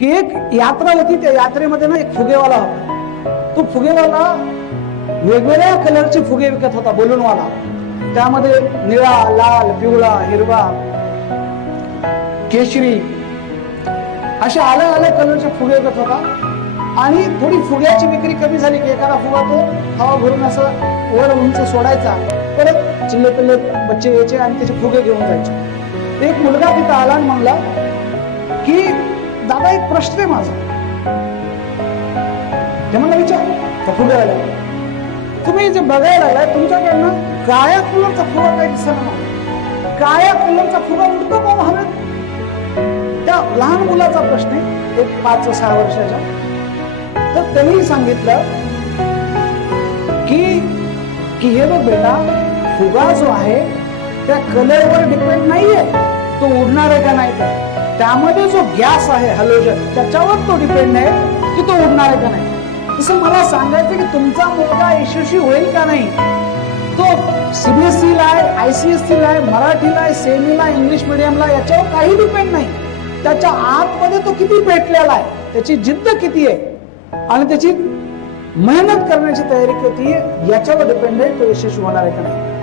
की एक यात्रा होती, त्या यात्रेमध्ये ना एक फुगेवाला होता. तो फुगेवाला वेगवेगळ्या कलरचे फुगे विकत होता, बलूनवाला. त्यामध्ये निळा, लाल, पिवळा, हिरवा, केशरी असे अलग अलग कलरचे फुगे विकत होता. आणि थोडी फुग्याची विक्री कमी झाली की एखादा फुगा तो हवा भरून असं वर उंच सोडायचा, परत चिल्ले पिल्ले बच्चे यायचे आणि त्याचे फुगे घेऊन जायचे. एक मुलगा तिथं आला आणि म्हणला की दादा एक प्रश्न आहे माझा. ते मला विचार त्या फुग्याला, तुम्ही जे बघायला लागलाय तुमच्याकडनं काळ्या कलरचा फुगा काही दिसणार, काळ्या कलरचा फुगा उडतो का हवेत? त्या लहान मुलाचा प्रश्न आहे, एक 5-6 वर्षाच्या. तर त्यांनी सांगितलं की हे बघ बेटा, फुगा जो आहे त्या कलरवर डिपेंड नाहीये तो उडणार आहे का नाही. त्यामध्ये जो गॅस आहे हॅलोजन, त्याच्यावर तो डिपेंड आहे की तो उडणार आहे का नाही. तसं मला सांगायचं की तुमचा मुलगा यशस्वी होईल का नाही, तो CBSE ला आहे, ICSE ला आहे, मराठीला आहे, सेमीला, इंग्लिश मिडियमला, याच्यावर काही डिपेंड नाही. त्याच्या आतमध्ये तो किती पेटलेला आहे, त्याची जिद्द किती आहे आणि त्याची मेहनत करण्याची तयारी किती आहे, याच्यावर डिपेंड आहे तो यशस्वी होणार आहे का नाही.